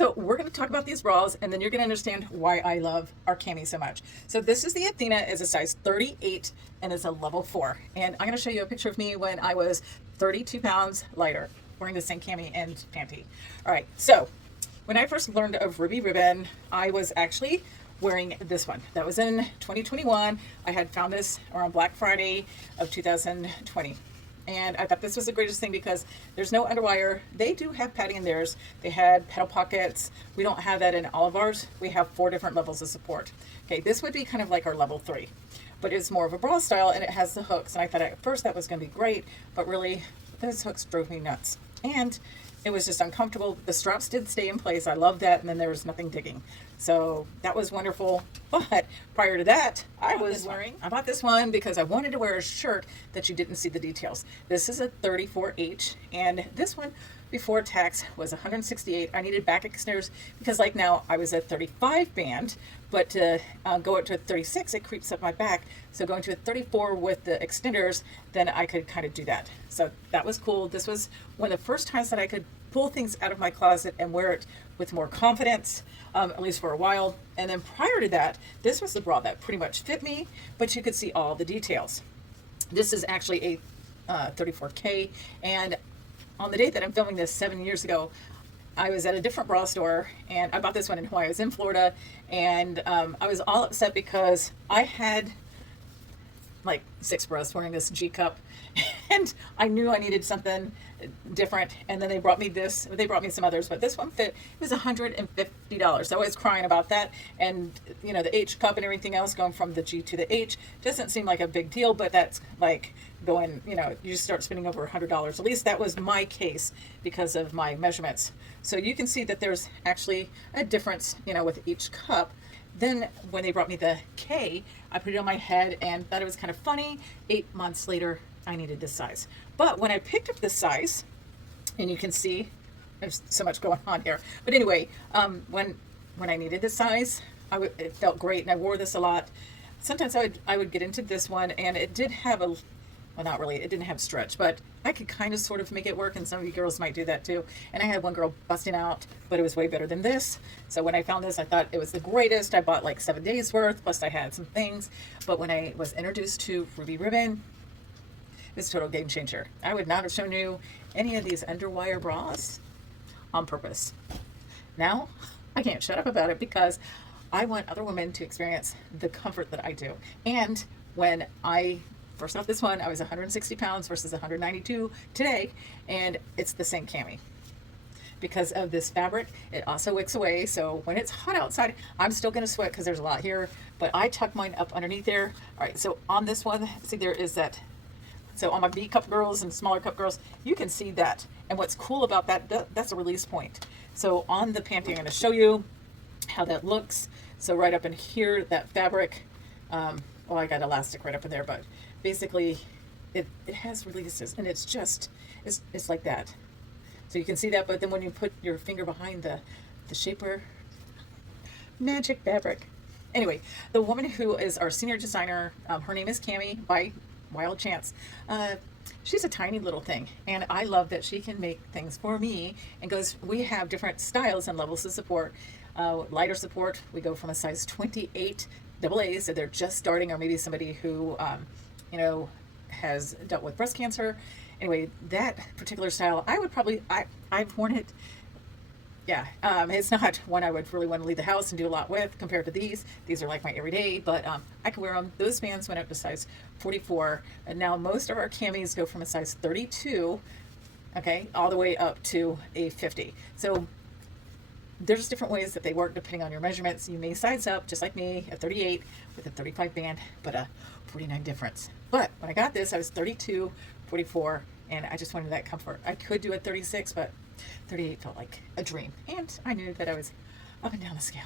So we're going to talk about these bras, and then you're going to understand why I love our Cami so much. So this is the Athena, is a size 38 and is a level 4. And I'm going to show you a picture of me when I was 32 pounds lighter, wearing the same Cami and panty. All right, so when I first learned of Ruby Ribbon, I was actually wearing this one. That was in 2021. I had found this around Black Friday of 2020. And I thought this was the greatest thing because there's no underwire. They do have padding in theirs. They had pedal pockets. We don't have that in all of ours. We have 4 different levels of support. Okay, this would be kind of like our level 3, but it's more of a bra style and it has the hooks. And I thought at first that was going to be great, but really those hooks drove me nuts. And it was just uncomfortable. The straps did stay in place. I love that. And then there was nothing digging. So that was wonderful. But prior to that, I bought this one because I wanted to wear a shirt that you didn't see the details. This is a 34H, and this one before tax was 168. I needed back extenders because like now I was at 35 band, but to go up to a 36, it creeps up my back. So going to a 34 with the extenders, then I could kind of do that. So that was cool. This was one of the first times that I could pull things out of my closet and wear it with more confidence, at least for a while. And then prior to that, this was the bra that pretty much fit me, but you could see all the details. This is actually a 34K, and on the date that I'm filming this 7 years ago, I was at a different bra store and I bought this one in Hawaii. I was in Florida, and I was all upset because I had like 6 bras wearing this G cup and I knew I needed something different, and then they brought me this. They brought me some others, but this one fit. It was $150. So I was crying about that, and you know, the H cup and everything else going from the G to the H doesn't seem like a big deal, but that's like going, you know, you just start spending over $100. At least that was my case because of my measurements. So you can see that there's actually a difference, you know, with each cup. Then when they brought me the K, I put it on my head and thought it was kind of funny. 8 months later, I needed this size. But when I picked up this size, and you can see there's so much going on here. But anyway, when I needed this size, it felt great, and I wore this a lot. Sometimes I would get into this one, and it did have well, not really, it didn't have stretch, but I could kind of sort of make it work, and some of you girls might do that too. And I had one girl busting out, but it was way better than this. So when I found this, I thought it was the greatest. I bought like 7 days worth, plus I had some things. But when I was introduced to Ruby Ribbon, it's a total game changer. I would not have shown you any of these underwire bras on purpose. Now, I can't shut up about it because I want other women to experience the comfort that I do. And when I first got this one, I was 160 pounds versus 192 today, and it's the same Cami. Because of this fabric, it also wicks away, so when it's hot outside, I'm still going to sweat because there's a lot here, but I tuck mine up underneath there. All right, so on this one, see, there is that. So on my B cup girls and smaller cup girls, you can see that. And what's cool about that, that's a release point. So on the panty, I'm going to show you how that looks. So right up in here, that fabric, well, I got elastic right up in there, but basically it has releases, and it's just, it's like that. So you can see that, but then when you put your finger behind the shaper, magic fabric. Anyway, the woman who is our senior designer, her name is Cami by Wild Chance. She's a tiny little thing, and I love that she can make things for me, and goes, we have different styles and levels of support. Lighter support, we go from a size 28 AA, so they're just starting, or maybe somebody who you know, has dealt with breast cancer. Anyway, that particular style, I would probably, I've worn it. Yeah, it's not one I would really want to leave the house and do a lot with compared to these. These are like my everyday, but I can wear them. Those bands went up to size 44, and now most of our camis go from a size 32, okay, all the way up to a 50. So there's different ways that they work depending on your measurements. You may size up, just like me, a 38 with a 35 band, but a 49 difference. But when I got this, I was 32, 44, and I just wanted that comfort. I could do a 36, but 38 felt like a dream. And I knew that I was up and down the scale.